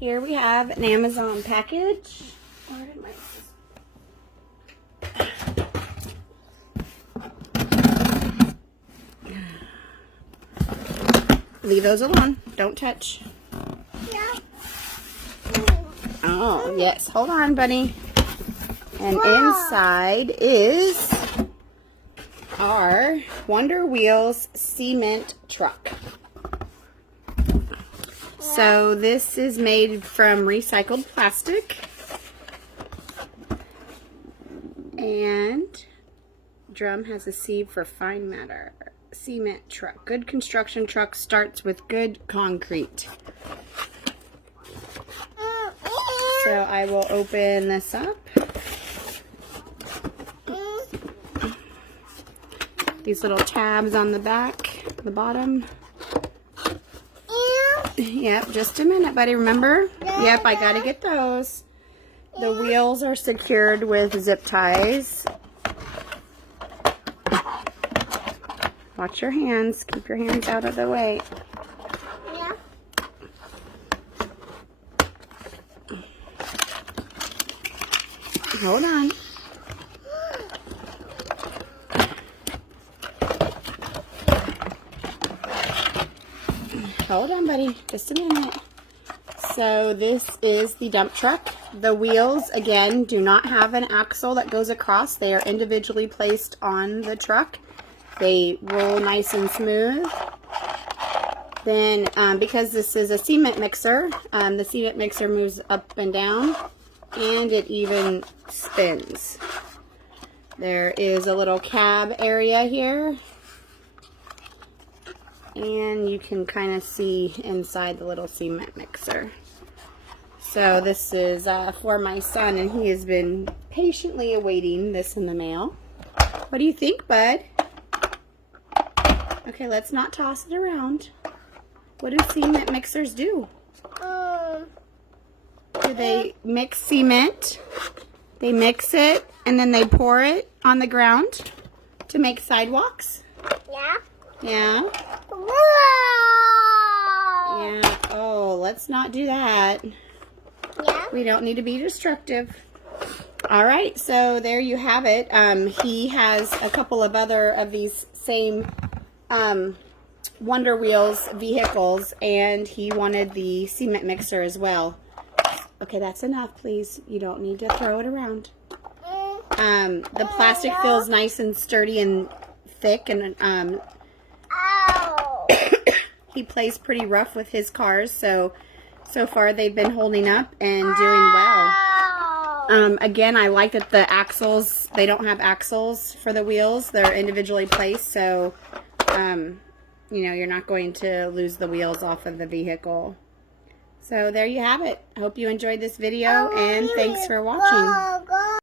Here we have an Amazon package. Where did my Leave those alone. Don't touch. Yeah. Oh, yes. Hold on, buddy. And inside is our Wonder Wheels cement truck. So this is made from recycled plastic. And drum has a sieve for fine matter. Cement truck. Good construction truck starts with good concrete. So I will open this up. These little tabs on the back, the bottom. Yep, just a minute, buddy. Remember? Yep, I gotta get those. The wheels are secured with zip ties. Watch your hands. Keep your hands out of the way. Yeah. Hold on. Hold on, buddy. Just a minute. So this is the dump truck. The wheels, again, do not have an axle that goes across. They are individually placed on the truck. They roll nice and smooth. Then, because this is a cement mixer, the cement mixer moves up and down, and it even spins. There is a little cab area here, and you can kind of see inside the little cement mixer. So this is for my son, and he has been patiently awaiting this in the mail. What do you think, bud? Okay, let's not toss it around. What do cement mixers do? Do they mix cement? They mix it and then they pour it on the ground to make sidewalks? Yeah. Yeah? Whoa! Yeah. Oh, let's not do that. Yeah. We don't need to be destructive. All right, so there you have it. He has a couple of other of these same Wonder Wheels vehicles, and he wanted the cement mixer as well. Okay, that's enough, please. You don't need to throw it around. The plastic feels nice and sturdy and thick, and Ow. he plays pretty rough with his cars, so far they've been holding up and doing well. Again, I like that the axles, they don't have axles for the wheels. They're individually placed, so you know, you're not going to lose the wheels off of the vehicle. So there you have it. I hope you enjoyed this video, and thanks for watching.